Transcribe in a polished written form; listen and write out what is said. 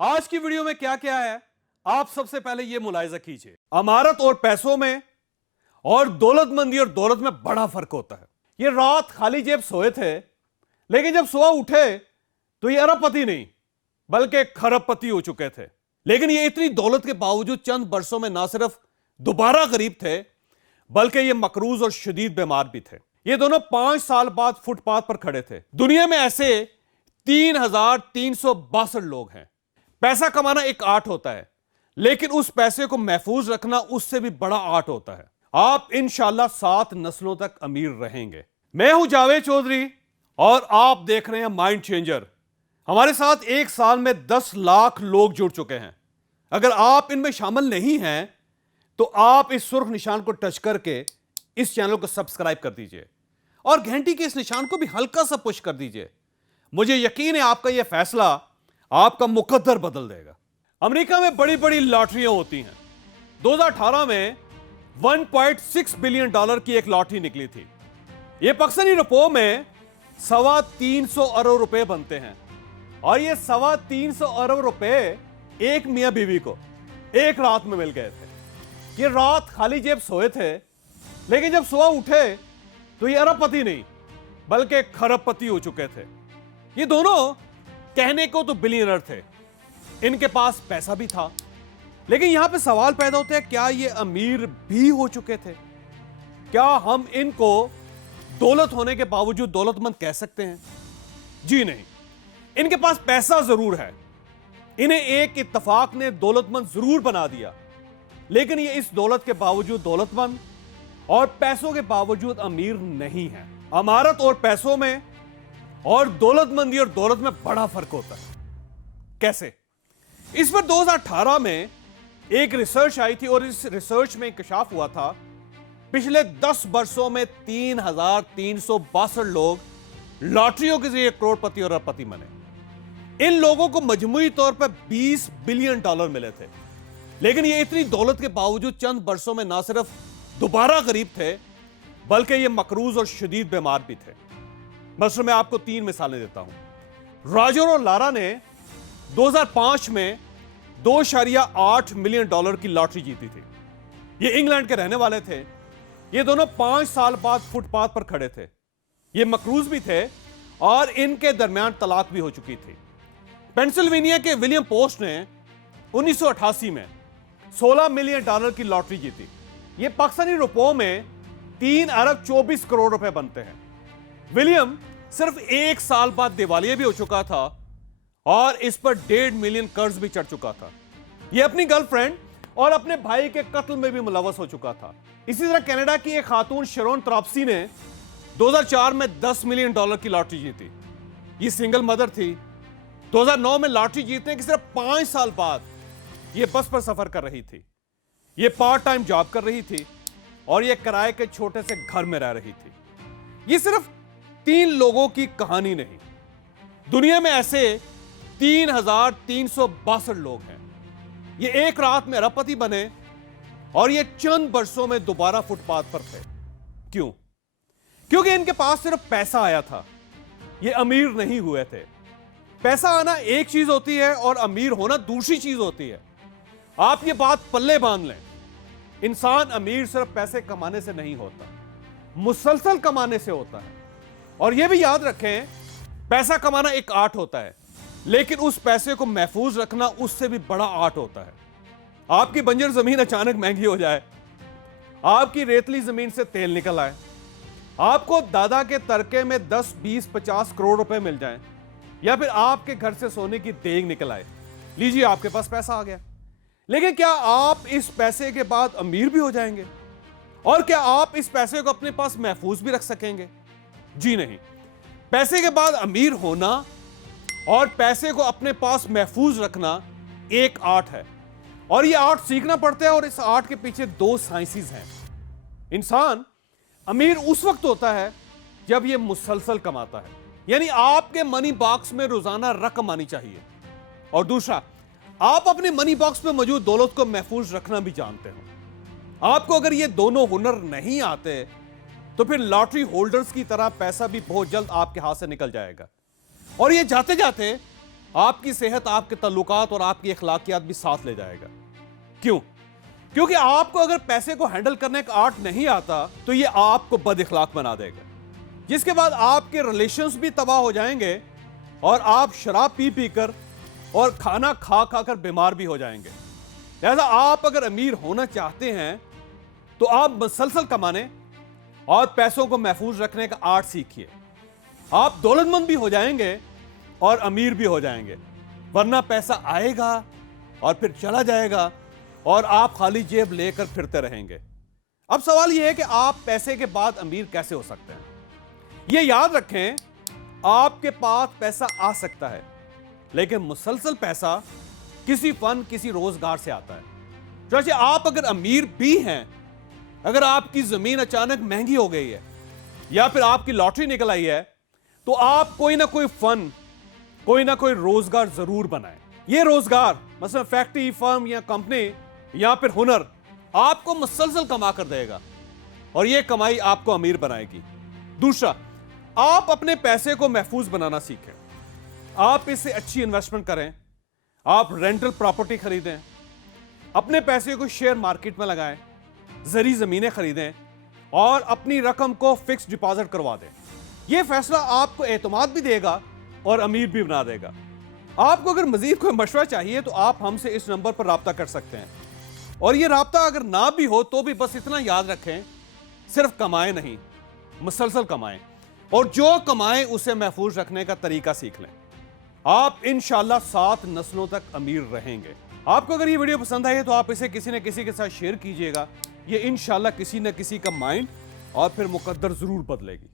आज की वीडियो में क्या क्या है, आप सबसे पहले यह मुलाहिजा कीजिए। अमारत और पैसों में और दौलतमंदी और दौलत में बड़ा फर्क होता है। ये रात खाली जेब सोए थे, लेकिन जब सुबह उठे तो ये अरबपति नहीं बल्कि खरबपति हो चुके थे। लेकिन ये इतनी दौलत के बावजूद चंद बरसों में ना सिर्फ दोबारा गरीब थे, बल्कि ये मकरूज और शदीद बीमार भी थे। ये दोनों 5 साल बाद फुटपाथ पर खड़े थे। दुनिया में ऐसे 3,362 लोग हैं। पैसा कमाना एक आर्ट होता है, लेकिन उस पैसे को महफूज रखना उससे भी बड़ा आर्ट होता है। आप इंशाल्लाह 7 नस्लों तक अमीर रहेंगे। मैं हूं जावेद चौधरी और आप देख रहे हैं माइंड चेंजर। हमारे साथ एक साल में 10 लाख लोग जुड़ चुके हैं। अगर आप इनमें शामिल नहीं हैं तो आप इस सुर्ख निशान को टच करके इस चैनल को सब्सक्राइब कर दीजिए और घंटी के इस निशान को भी हल्का सा पुश कर दीजिए। मुझे यकीन है आपका यह फैसला आपका मुकद्दर बदल देगा। अमेरिका में बड़ी बड़ी लॉटरियां होती हैं। 2018 में 1.6 बिलियन डॉलर की एक लॉटरी निकली थी। यह पाकिस्तानी रुपयों में 325 अरब रुपए बनते हैं और ये 325 अरब रुपए एक मियां बीवी को एक रात में मिल गए थे। ये रात खाली जेब सोए थे, लेकिन जब सुबह उठे तो ये अरबपति नहीं बल्कि खरबपति हो चुके थे। ये दोनों कहने को तो बिलियनर थे, इनके पास पैसा भी था। लेकिन यहां पे सवाल पैदा होता है, क्या ये अमीर भी हो चुके थे? क्या हम इनको दौलत होने के बावजूद दौलतमंद कह सकते हैं? जी नहीं। इनके पास पैसा जरूर है, इन्हें एक इत्तफाक ने दौलतमंद जरूर बना दिया, लेकिन ये इस दौलत के बावजूद दौलतमंद और पैसों के बावजूद अमीर नहीं है। अमारत और पैसों में और दौलतमंदी और दौलत में बड़ा फर्क होता है। कैसे? इस पर 2018 में एक रिसर्च आई थी और इस रिसर्च में इंकशाफ हुआ था पिछले 10 वर्षों में 3,362 लोग लॉटरियों के जरिए करोड़पति और अरबपति बने। इन लोगों को मजमूई तौर पर 20 बिलियन डॉलर मिले थे। लेकिन ये इतनी दौलत के बावजूद चंद वर्षों में ना सिर्फ दोबारा गरीब थे, बल्कि ये मकरूज और शदीद बीमार भी थे। मसलन मैं आपको 3 मिसालें देता हूं। रॉजर और लारा ने 2005 में 2.8 मिलियन डॉलर की लॉटरी जीती थी। ये इंग्लैंड के रहने वाले थे। ये दोनों 5 साल बाद फुटपाथ पर खड़े थे। ये मकरूज भी थे और इनके दरमियान तलाक भी हो चुकी थी। पेंसिल्वेनिया के विलियम पोस्ट ने 1988 में 16 मिलियन डॉलर की लॉटरी जीती। ये पाकिस्तानी रुपयों में 3 अरब 24 करोड़ रुपए बनते हैं। विलियम सिर्फ 1 साल बाद दिवालिया भी हो चुका था और इस पर 1.5 मिलियन कर्ज भी चढ़ चुका था। यह अपनी गर्लफ्रेंड और अपने भाई के कत्ल में भी मुलव्वस हो चुका था। इसी तरह कनाडा की एक खातून शरोन त्रापसी ने 2004 में 10 मिलियन डॉलर की लॉटरी जीती। ये सिंगल मदर थी। 2009 में लॉटरी जीतने के सिर्फ 5 साल बाद ये बस पर सफर कर रही थी। ये पार्ट टाइम जॉब कर रही थी और ये किराए के छोटे से घर में रह रही थी। ये सिर्फ 3 लोगों की कहानी नहीं, दुनिया में ऐसे 3,362 लोग हैं। ये एक रात में अरबपति बने और ये चंद वर्षों में दोबारा फुटपाथ पर थे। क्यों? क्योंकि इनके पास सिर्फ पैसा आया था, ये अमीर नहीं हुए थे। पैसा आना एक चीज होती है और अमीर होना दूसरी चीज होती है। आप ये बात पल्ले बांध लें। इंसान अमीर सिर्फ पैसे कमाने से नहीं होता, मुसलसल कमाने से होता है। और यह भी याद रखें, पैसा कमाना एक आर्ट होता है, लेकिन उस पैसे को महफूज रखना उससे भी बड़ा आर्ट होता है। आपकी बंजर जमीन अचानक महंगी हो जाए, आपकी रेतली जमीन से तेल निकल आए, आपको दादा के तरके में 10, 20, 50 करोड़ रुपए मिल जाएं, या फिर आपके घर से सोने की देग निकल आए, लीजिए आपके पास पैसा आ गया। लेकिन क्या आप इस पैसे के बाद अमीर भी हो जाएंगे? और क्या आप इस पैसे को अपने पास महफूज भी रख सकेंगे? जी नहीं। पैसे के बाद अमीर होना और पैसे को अपने पास महफूज रखना एक आर्ट है और यह आर्ट सीखना पड़ता है। और इस आर्ट के पीछे 2 साइंसेस हैं। इंसान अमीर उस वक्त होता है जब यह मुसलसल कमाता है, यानी आपके मनी बॉक्स में रोजाना रकम आनी चाहिए। और दूसरा, आप अपने मनी बॉक्स में मौजूद दौलत को महफूज रखना भी जानते हो। आपको अगर ये दोनों हुनर नहीं आते तो फिर लॉटरी होल्डर्स की तरह पैसा भी बहुत जल्द आपके हाथ से निकल जाएगा और ये जाते जाते आपकी सेहत, आपके ताल्लुकात और आपकी अखलाकियात भी साथ ले जाएगा। क्यों? क्योंकि आपको अगर पैसे को हैंडल करने का आर्ट नहीं आता तो ये आपको बद इखलाक बना देगा, जिसके बाद आपके रिलेशंस भी तबाह हो जाएंगे और आप शराब पी पी कर और खाना खा खा कर बीमार भी हो जाएंगे। लिहाजा आप अगर अमीर होना चाहते हैं तो आप मसलसल कमाने और पैसों को महफूज रखने का आर्ट सीखिए। आप दौलतमंद भी हो जाएंगे और अमीर भी हो जाएंगे, वरना पैसा आएगा और फिर चला जाएगा और आप खाली जेब लेकर फिरते रहेंगे। अब सवाल यह है कि आप पैसे के बाद अमीर कैसे हो सकते हैं? यह याद रखें, आपके पास पैसा आ सकता है, लेकिन मुसलसल पैसा किसी फन, किसी रोजगार से आता है। जैसे आप अगर अमीर भी हैं, अगर आपकी जमीन अचानक महंगी हो गई है या फिर आपकी लॉटरी निकल आई है, तो आप कोई ना कोई फन, कोई ना कोई रोजगार जरूर बनाएं। ये रोजगार मसलन फैक्ट्री, फर्म या कंपनी या फिर हुनर आपको मुसलसल कमा कर देगा और यह कमाई आपको अमीर बनाएगी। दूसरा, आप अपने पैसे को महफूज बनाना सीखें। आप इससे अच्छी इन्वेस्टमेंट करें, आप रेंटल प्रॉपर्टी खरीदें, अपने पैसे को शेयर मार्केट में लगाएं, जरी जमीनें खरीदें और अपनी रकम को फिक्स डिपॉजिट करवा दें। यह फैसला आपको एतमाद भी देगा और अमीर भी बना देगा। आपको अगर मजीद कोई मशवरा चाहिए तो आप हमसे इस नंबर पर राब्ता कर सकते हैं, और यह राब्ता अगर ना भी हो तो भी बस इतना याद रखें, सिर्फ कमाएं नहीं, मुसलसल कमाएं, और जो कमाएं उसे महफूज रखने का तरीका सीख लें। आप इंशाल्लाह 7 नस्लों तक अमीर रहेंगे। आपको अगर ये वीडियो पसंद आई है तो आप इसे किसी न किसी के साथ शेयर कीजिएगा। ये इंशाल्लाह किसी न किसी का माइंड और फिर मुकद्दर जरूर बदलेगी।